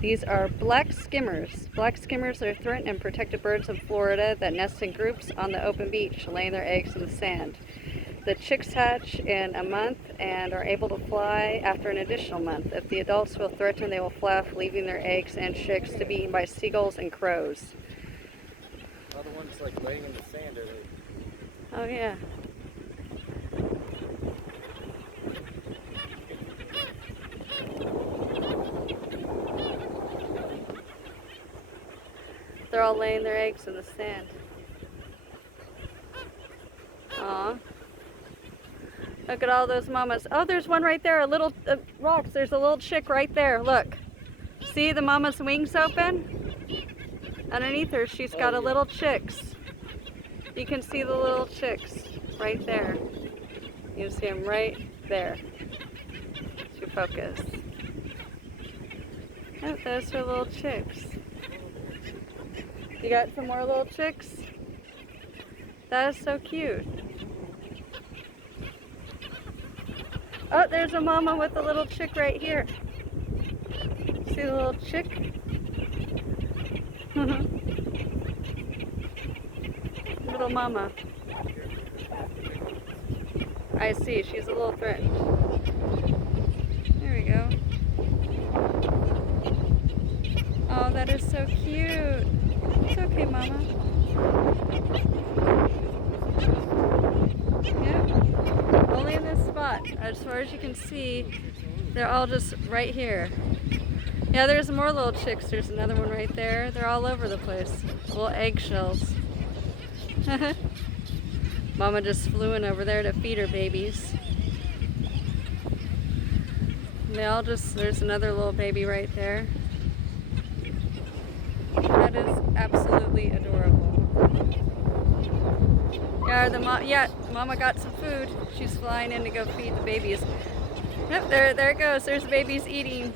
These are black skimmers. Black skimmers are threatened and protected birds of Florida that nest in groups on the open beach, laying their eggs in the sand. The chicks hatch in a month and are able to fly after an additional month. If the adults feel threatened, they will fly off, leaving their eggs and chicks to be eaten by seagulls and crows. Other ones like laying in the sand, are they? Oh yeah. They're all laying their eggs in the sand. Aw. Look at all those mamas. Oh, there's one right there, a little rocks. There's a little chick right there. Look. See the mama's wings open? Underneath her, she's got a little chicks. You can see the little chicks right there. You see them right there. To focus. Oh, those are little chicks. You got some more little chicks? That is so cute. Oh, there's a mama with a little chick right here. See the little chick? Little mama. I see, she's a little threatened. There we go. Oh, that is so cute. It's okay, mama. Yep. Only in this spot. As far as you can see, they're all just right here. Yeah, there's more little chicks. There's another one right there. They're all over the place. Little eggshells. Mama just flew in over there to feed her babies. They all just, there's another little baby right there. That is absolutely adorable. Yeah, Mama got some food. She's flying in to go feed the babies. Yep, there it goes. There's the babies eating.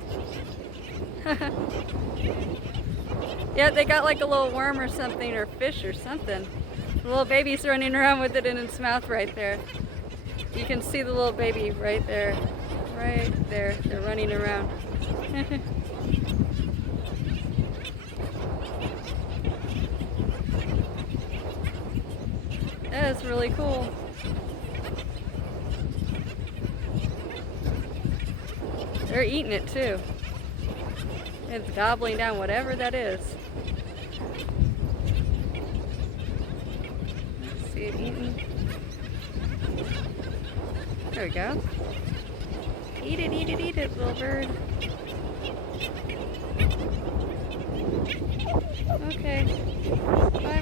Yeah, they got like a little worm or something, or fish or something. The little baby's running around with it in its mouth right there. You can see the little baby right there. Right there. They're running around. That is really cool. They're eating it too. It's gobbling down whatever that is. Let's see it eating. There we go. Eat it, little bird. Okay. Bye.